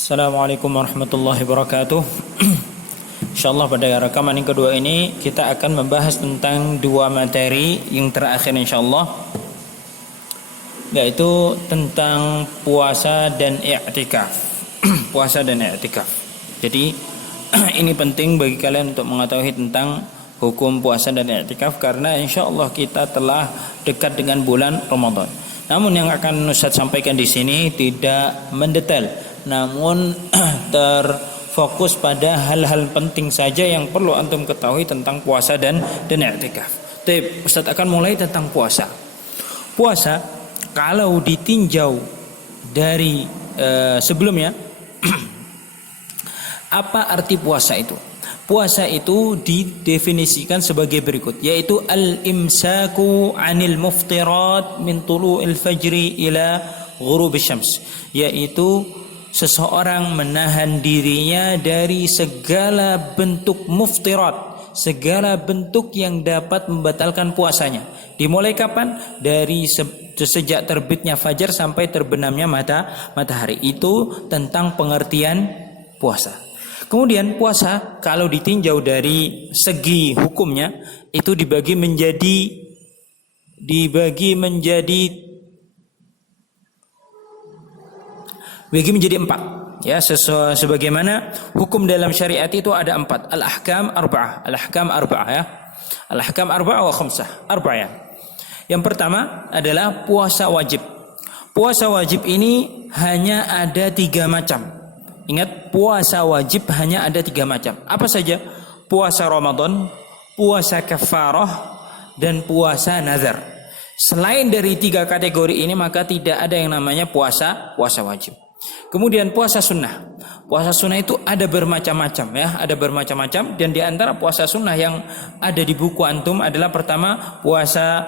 Assalamualaikum warahmatullahi wabarakatuh. Insyaallah pada rekaman yang kedua ini kita akan membahas tentang dua materi yang terakhir insyaallah, yaitu tentang puasa dan i'tikaf. Puasa dan i'tikaf. Jadi ini penting bagi kalian untuk mengetahui tentang hukum puasa dan i'tikaf, karena insyaallah kita telah dekat dengan bulan Ramadan. Namun yang akan Ustaz sampaikan di sini tidak mendetail, namun terfokus pada hal-hal penting saja yang perlu antum ketahui tentang puasa dan i'tikaf. Tapi Ustaz akan mulai tentang puasa. Puasa kalau ditinjau dari sebelumnya apa arti puasa itu? Puasa itu didefinisikan sebagai berikut, yaitu al-imsaku 'anil muftirat min tulu'il fajri ila ghurubisy syams, yaitu seseorang menahan dirinya dari segala bentuk muftirat, segala bentuk yang dapat membatalkan puasanya. Dimulai kapan? Dari sejak terbitnya fajar sampai terbenamnya matahari. Itu tentang pengertian puasa. Kemudian puasa kalau ditinjau dari segi hukumnya itu dibagi menjadi empat, ya, sebagaimana hukum dalam syariat itu ada empat. Al-ahkam arba'ah, ya. Al-ahkam arba'ah wa khamsah, arba'ah, ya. Yang pertama adalah puasa wajib. Puasa wajib ini hanya ada 3 macam. Ingat, puasa wajib hanya ada 3 macam. Apa saja? Puasa Ramadan, puasa kafarah, dan puasa nazar. Selain dari 3 kategori ini maka tidak ada yang namanya puasa wajib. Kemudian puasa sunnah. Puasa sunnah itu ada bermacam-macam, ya, ada bermacam-macam, dan di antara puasa sunnah yang ada di buku antum adalah pertama puasa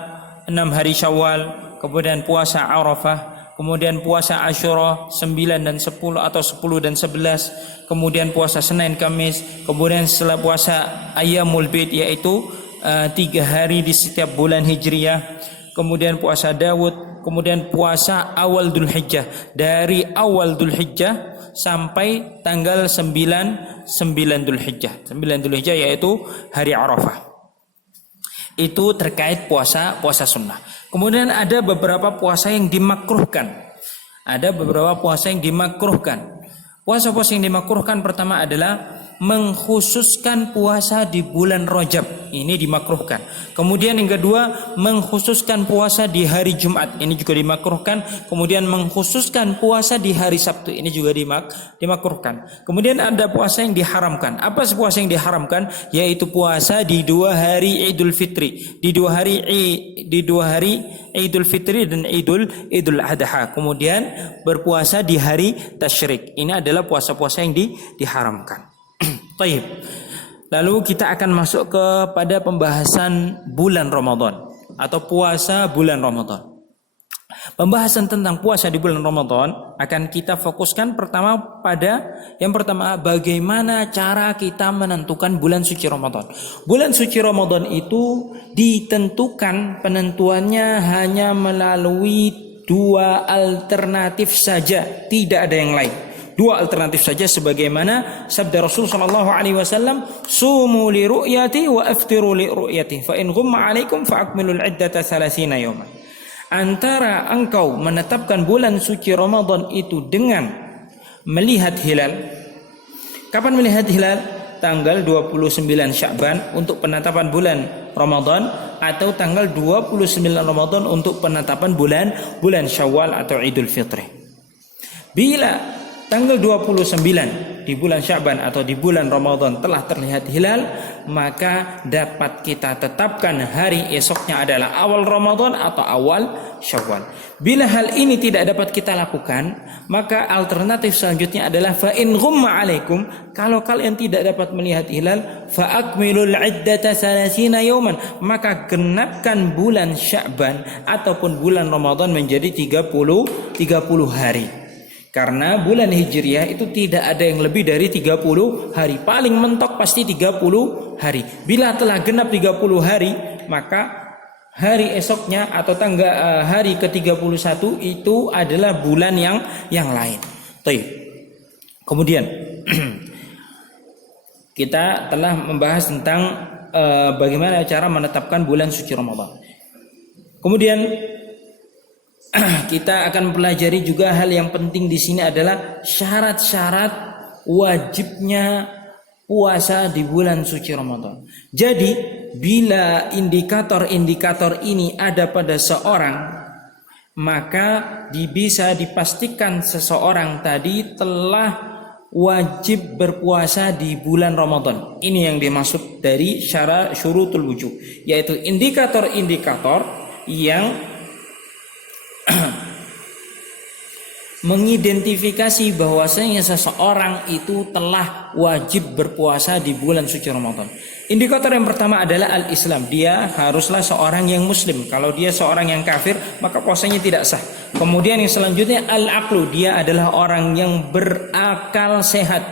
6 hari Syawal, kemudian puasa Arafah, kemudian puasa Asyura 9 dan 10 atau 10 dan 11, kemudian puasa Senin Kamis, kemudian setelah puasa Ayyamul Bid, yaitu 3 hari di setiap bulan Hijriyah, kemudian puasa Daud, kemudian puasa awal Dzulhijjah, dari awal Dzulhijjah sampai tanggal 9 Dzulhijjah. 9 Dzulhijjah yaitu hari Arafah. Itu terkait puasa sunnah. Kemudian ada beberapa puasa yang dimakruhkan. Puasa-puasa yang dimakruhkan pertama adalah mengkhususkan puasa di bulan Rajab. Ini dimakruhkan. Kemudian yang kedua, mengkhususkan puasa di hari Jumat. Ini juga dimakruhkan. Kemudian mengkhususkan puasa di hari Sabtu. Ini juga dimakruhkan. Kemudian ada puasa yang diharamkan. Apa puasa yang diharamkan? Yaitu puasa di 2 hari Idul Fitri. Di dua hari Idul Fitri dan Idul Adha. Kemudian berpuasa di hari Tasyrik. Ini adalah puasa-puasa yang diharamkan. Baik. Lalu kita akan masuk kepada pembahasan bulan Ramadan atau puasa bulan Ramadan. Pembahasan tentang puasa di bulan Ramadan akan kita fokuskan yang pertama bagaimana cara kita menentukan bulan suci Ramadan. Bulan suci Ramadan itu ditentukan penentuannya hanya melalui 2 alternatif saja, tidak ada yang lain. 2 alternatif saja, sebagaimana sabda Rasul sallallahu alaihi wasallam, "Sumu li ru'yati wa aftiru li ru'yati, fa in ghumma 'alaikum fa akmilul 'iddata 30 yawman." Antara engkau menetapkan bulan suci Ramadan itu dengan melihat hilal. Kapan melihat hilal? Tanggal 29 Sya'ban untuk penetapan bulan Ramadan, atau tanggal 29 Ramadan untuk penetapan bulan Syawal atau Idul Fitri. Bila tanggal 29 di bulan Sya'ban atau di bulan Ramadan telah terlihat hilal, maka dapat kita tetapkan hari esoknya adalah awal Ramadan atau awal Syawal. Bila hal ini tidak dapat kita lakukan, maka alternatif selanjutnya adalah fa in ghumma 'alaikum, kalau kalian tidak dapat melihat hilal, fa akmilul 'iddata 30 yawman, maka genapkan bulan Sya'ban ataupun bulan Ramadan menjadi 30 hari. Karena bulan Hijriah itu tidak ada yang lebih dari 30 hari. Paling mentok pasti 30 hari. Bila telah genap 30 hari, maka hari esoknya atau hari ke-31 itu adalah bulan yang lain. Baik. Kemudian kita telah membahas tentang bagaimana cara menetapkan bulan suci Ramadan. Kemudian kita akan pelajari juga hal yang penting di sini adalah syarat-syarat wajibnya puasa di bulan suci Ramadan. Jadi, bila indikator-indikator ini ada pada seorang, maka bisa dipastikan seseorang tadi telah wajib berpuasa di bulan Ramadan. Ini yang dimaksud dari syurutul wujub, yaitu indikator-indikator yang mengidentifikasi bahwasanya seseorang itu telah wajib berpuasa di bulan suci Ramadan. Indikator yang pertama adalah al-Islam. Dia haruslah seorang yang muslim. Kalau dia seorang yang kafir, maka puasanya tidak sah. Kemudian yang selanjutnya al-aqlu. Dia adalah orang yang berakal sehat,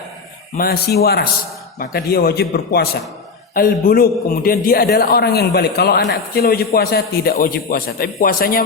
masih waras, maka dia wajib berpuasa. Al-bulugh, kemudian dia adalah orang yang balik. Kalau anak kecil wajib puasa, tidak wajib puasa, tapi puasanya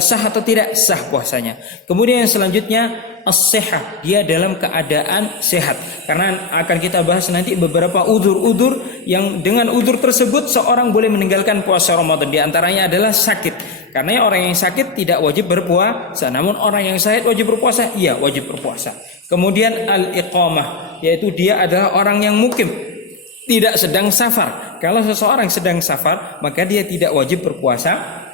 sah atau tidak sah puasanya. Kemudian yang selanjutnya as-sihah, dia dalam keadaan sehat. Karena akan kita bahas nanti beberapa udzur-udzur yang dengan udzur tersebut seorang boleh meninggalkan puasa Ramadan. Di antaranya adalah sakit. Karena orang yang sakit tidak wajib berpuasa, namun orang yang sehat wajib berpuasa, iya wajib berpuasa. Kemudian al-iqamah, yaitu dia adalah orang yang mukim, tidak sedang safar. Kalau seseorang sedang safar, maka dia tidak wajib berpuasa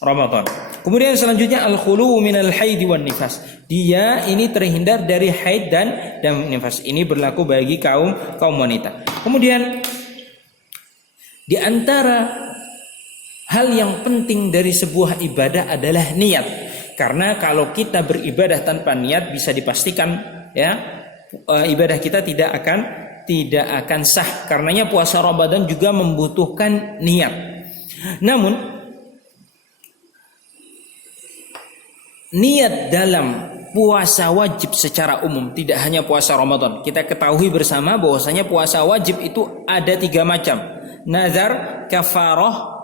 Ramadan. Kemudian selanjutnya al-khulu minal haid wan nifas. Dia ini terhindar dari haid dan nifas. Ini berlaku bagi kaum wanita. Kemudian di antara hal yang penting dari sebuah ibadah adalah niat. Karena kalau kita beribadah tanpa niat bisa dipastikan ya ibadah kita tidak akan sah. Karenanya puasa Ramadan juga membutuhkan niat. Namun niat dalam puasa wajib secara umum, tidak hanya puasa Ramadan. Kita ketahui bersama bahwasanya puasa wajib itu ada 3 macam. Nazar, kafarah,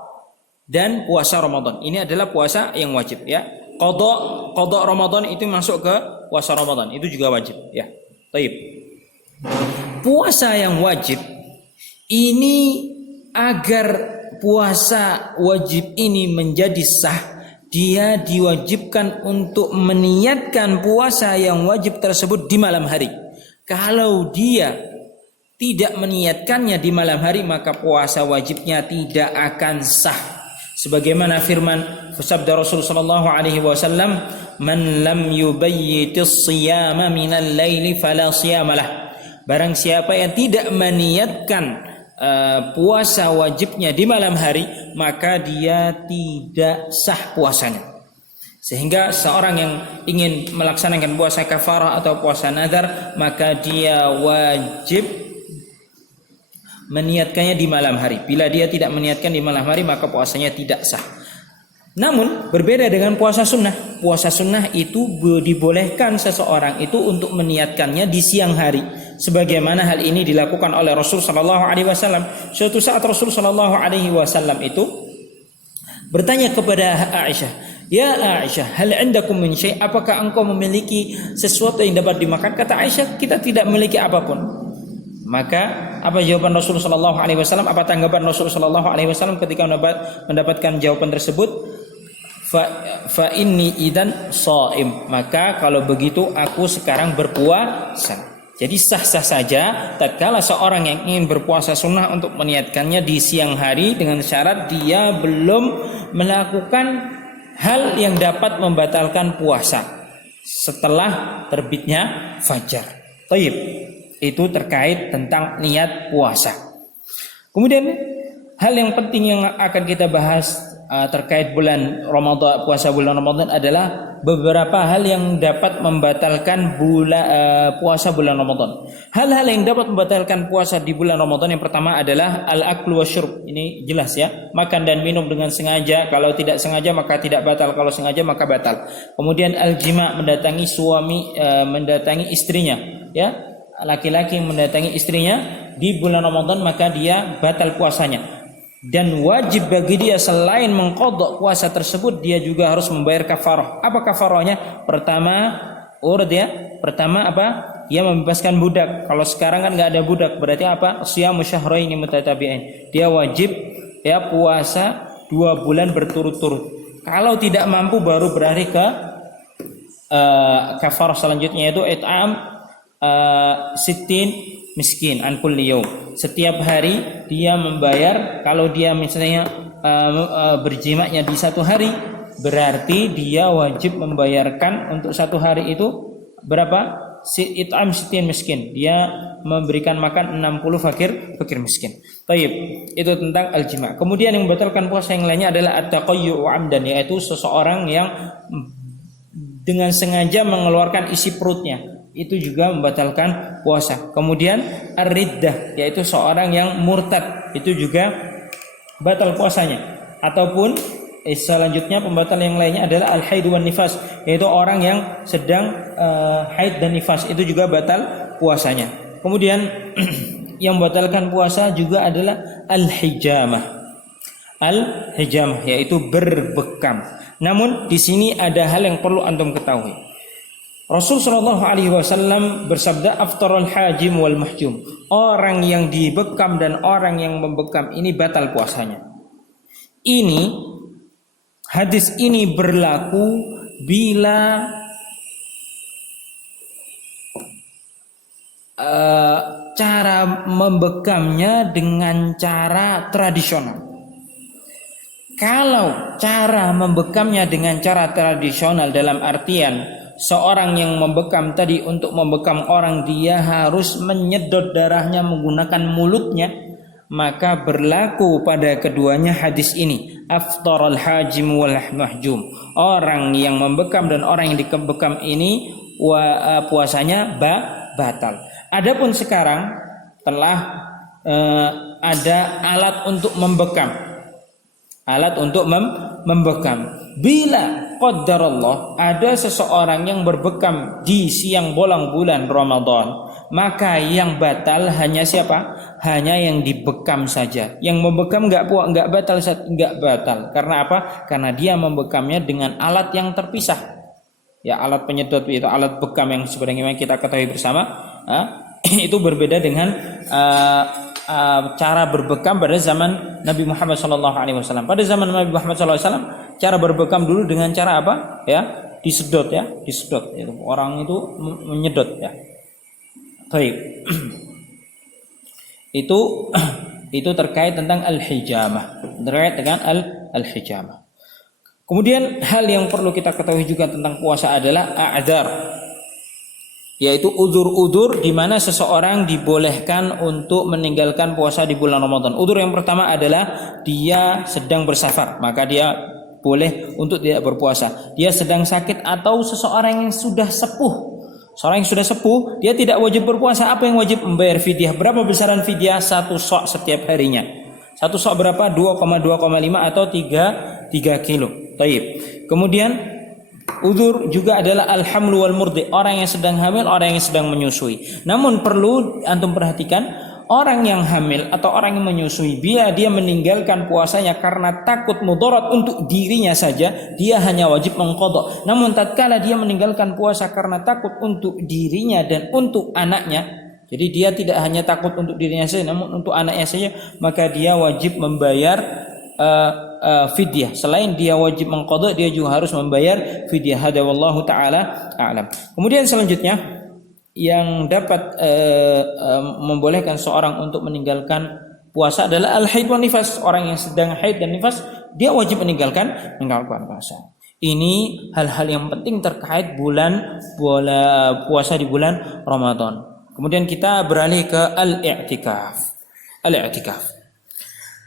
dan puasa Ramadan. Ini adalah puasa yang wajib ya. Qadha Ramadan itu masuk ke puasa Ramadan, itu juga wajib ya. Baik. Puasa yang wajib ini, agar puasa wajib ini menjadi sah, dia diwajibkan untuk meniatkan puasa yang wajib tersebut di malam hari. Kalau dia tidak meniatkannya di malam hari, maka puasa wajibnya tidak akan sah. Sebagaimana firman sabda Rasul sallallahu alaihi wasallam, "Man lam yubayyitis siyama minal laili fala siyamalah." Barang siapa yang tidak meniatkan puasa wajibnya di malam hari, maka dia tidak sah puasanya. Sehingga seorang yang ingin melaksanakan puasa kafarah atau puasa nazar, maka dia wajib meniatkannya di malam hari. Bila dia tidak meniatkan di malam hari, maka puasanya tidak sah. Namun berbeda dengan puasa sunnah. Puasa sunnah itu dibolehkan seseorang itu untuk meniatkannya di siang hari, sebagaimana hal ini dilakukan oleh Rasul sallallahu alaihi wasallam. Suatu saat Rasul sallallahu alaihi wasallam itu bertanya kepada Aisyah, "Ya Aisyah, hal indakum min syai'? Apakah engkau memiliki sesuatu yang dapat dimakan?" Kata Aisyah, "Kita tidak memiliki apapun." Maka apa jawaban Rasul sallallahu alaihi wasallam? Apa tanggapan Rasul sallallahu alaihi wasallam ketika mendapatkan jawaban tersebut? Fa inni idan shaim. Maka kalau begitu aku sekarang berpuasa. Jadi sah-sah saja tatkala seorang yang ingin berpuasa sunnah untuk meniatkannya di siang hari, dengan syarat dia belum melakukan hal yang dapat membatalkan puasa setelah terbitnya fajar. Baik. Itu terkait tentang niat puasa. Kemudian hal yang penting yang akan kita bahas terkait bulan Ramadan, puasa bulan Ramadan adalah beberapa hal yang dapat membatalkan puasa bulan Ramadan. Hal-hal yang dapat membatalkan puasa di bulan Ramadan, yang pertama adalah al-aklu wasyurb. Ini jelas ya, makan dan minum dengan sengaja. Kalau tidak sengaja maka tidak batal, kalau sengaja maka batal. Kemudian al-jima, mendatangi suami, mendatangi istrinya ya. Laki-laki mendatangi istrinya di bulan Ramadan, maka dia batal puasanya. Dan wajib bagi dia selain mengqadha puasa tersebut, dia juga harus membayar kafarah. Apa kafarahnya? Pertama apa? Dia membebaskan budak. Kalau sekarang kan nggak ada budak, berarti apa? Siyamu syahraini mutatabi'ain. Dia wajib ya puasa 2 bulan berturut-turut. Kalau tidak mampu baru beralih ke kafarah selanjutnya, yaitu it'am sittin miskin an kulli yaum. Setiap hari dia membayar. Kalau dia misalnya berjimaknya di 1 hari, berarti dia wajib membayarkan untuk 1 hari itu berapa? It'am sittin miskin. Dia memberikan makan 60 fakir miskin. Baik, itu tentang al-jima'. Kemudian yang membatalkan puasa yang lainnya adalah at-taqayyu 'amdan, yaitu seseorang yang dengan sengaja mengeluarkan isi perutnya. Itu juga membatalkan puasa. Kemudian ar-riddah, yaitu seorang yang murtad, itu juga batal puasanya. Ataupun selanjutnya pembatal yang lainnya adalah al-haid wan nifas, yaitu orang yang sedang haid dan nifas, itu juga batal puasanya. Kemudian yang membatalkan puasa juga adalah al-hijamah. Al-hijamah yaitu berbekam. Namun di sini ada hal yang perlu antum ketahui. Rasul sallallahu alaihi wasallam bersabda, aftarul hajim wal mahjum. Orang yang dibekam dan orang yang membekam ini batal puasanya. Hadis ini berlaku bila cara membekamnya dengan cara tradisional. Kalau cara membekamnya dengan cara tradisional dalam artian seorang yang membekam tadi, untuk membekam orang dia harus menyedot darahnya menggunakan mulutnya, maka berlaku pada keduanya hadis ini, aftarul hajim wal mahjum. Orang yang membekam dan orang yang dibekam ini puasanya batal. Adapun sekarang telah ada alat untuk membekam. Membekam. Bila qadarullah ada seseorang yang berbekam di siang bolong bulan Ramadan, maka yang batal hanya siapa? Hanya yang dibekam saja. Yang membekam enggak batal. Karena apa? Karena dia membekamnya dengan alat yang terpisah. Ya, alat penyedot itu alat bekam yang sebenarnya kita ketahui bersama. Itu berbeda dengan cara berbekam pada zaman Nabi Muhammad SAW. Pada zaman Nabi Muhammad SAW, cara berbekam dulu dengan cara apa? Ya, disedot. Itu orang itu menyedot ya. Baik. Itu terkait tentang al-hijamah. Kemudian hal yang perlu kita ketahui juga tentang puasa adalah a'dzar, yaitu udzur-udzur di mana seseorang dibolehkan untuk meninggalkan puasa di bulan Ramadan. Udzur yang pertama adalah dia sedang bersafar, maka dia boleh untuk tidak berpuasa. Dia sedang sakit atau seseorang yang sudah sepuh. Seorang yang sudah sepuh, dia tidak wajib berpuasa. Apa yang wajib? Membayar fidyah. Berapa besaran fidyah? 1 sok setiap harinya. 1 sok berapa? 2,5 atau 3 kilo. Taib. Kemudian udzur juga adalah al-hamlu wal murdi, orang yang sedang hamil, orang yang sedang menyusui. Namun perlu antum perhatikan, orang yang hamil atau orang yang menyusui, dia meninggalkan puasanya karena takut mudarat untuk dirinya saja, dia hanya wajib mengqadha. Namun tatkala dia meninggalkan puasa karena takut untuk dirinya dan untuk anaknya, jadi dia tidak hanya takut untuk dirinya saja namun untuk anaknya saja, maka dia wajib membayar fidyah. Selain dia wajib mengqadha, dia juga harus membayar fidyah. Hada wallahu taala a'lam. Kemudian selanjutnya yang dapat membolehkan seorang untuk meninggalkan puasa adalah al-haid wan nifas. Orang yang sedang haid dan nifas, dia wajib meninggalkan puasa. Ini hal-hal yang penting terkait bulan puasa di bulan Ramadan. Kemudian kita beralih ke al-i'tikaf.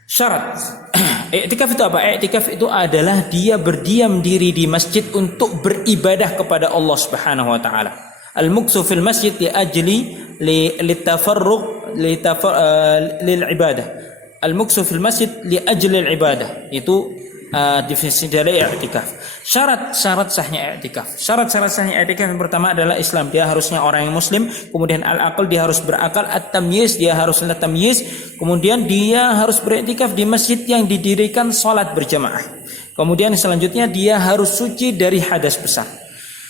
Syarat i'tikaf itu apa? I'tikaf itu adalah dia berdiam diri di masjid untuk beribadah kepada Allah Subhanahu wa taala. Al-muktsu fil masjid li ajli litafarruq lil ibadah. Al-muktsu fil masjid li ajli al ibadah. Itu definisi dari i'tikaf. Syarat sahnya i'tikaf. Syarat sahnya i'tikaf yang pertama adalah Islam. Dia harusnya orang yang muslim. Kemudian al-aql, dia harus berakal. At-tamyiz, dia harus tamyiz. Kemudian dia harus beriktikaf di masjid yang didirikan salat berjamaah. Kemudian selanjutnya dia harus suci dari hadas besar.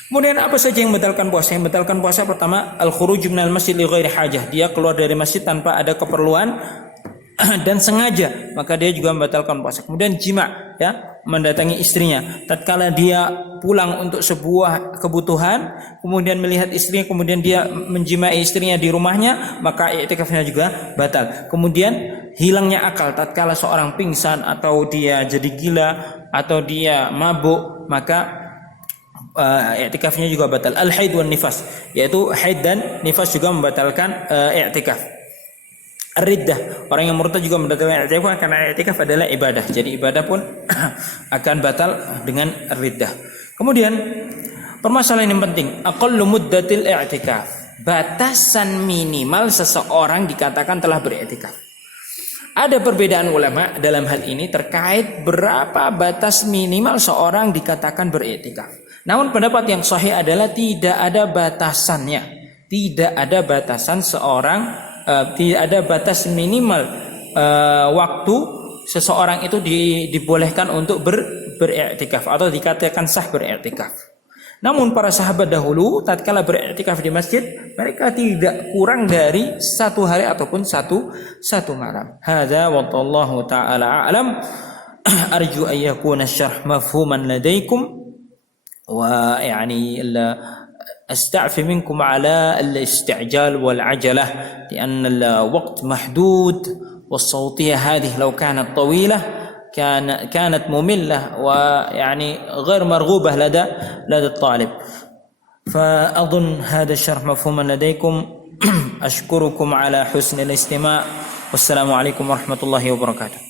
Kemudian apa saja yang membatalkan puasa? Yang membatalkan puasa pertama al-khuruj minal masjid li ghairi hajah. Dia keluar dari masjid tanpa ada keperluan dan sengaja, maka dia juga membatalkan puasa. Kemudian jima, ya, mendatangi istrinya tatkala dia pulang untuk sebuah kebutuhan, kemudian melihat istrinya, kemudian dia menjimai istrinya di rumahnya, maka i'tikafnya juga batal. Kemudian hilangnya akal tatkala seorang pingsan atau dia jadi gila atau dia mabuk, maka i'tikafnya juga batal. Al-haid wan nifas, yaitu haid dan nifas juga membatalkan i'tikaf. Ar-riddah, orang yang murtad juga membatalkan i'tikaf karena i'tikaf adalah ibadah. Jadi ibadah pun akan batal dengan riddah. Kemudian permasalahan yang penting, aqallu muddatil i'tikaf. Batasan minimal seseorang dikatakan telah beriktikaf. Ada perbedaan ulama dalam hal ini terkait berapa batas minimal seorang dikatakan beriktikaf. Namun pendapat yang sahih adalah tidak ada batasannya. Tidak ada batasan seorang, tidak ada batas minimal waktu seseorang itu dibolehkan untuk beriktikaf atau dikatakan sah beriktikaf. Namun para sahabat dahulu tatkala beriktikaf di masjid, mereka tidak kurang dari 1 hari ataupun satu malam. Hadza wallahu taala a'lam. Arju an yakuna asy-syarh mafhuman ladaikum. ويعني أستعفي منكم على الاستعجال والعجلة لأن الوقت محدود والصوتية هذه لو كانت طويلة كانت مملة ويعني غير مرغوبة لدى الطالب. فأظن هذا الشرح مفهوما لديكم. أشكركم على حسن الاستماع والسلام عليكم ورحمة الله وبركاته.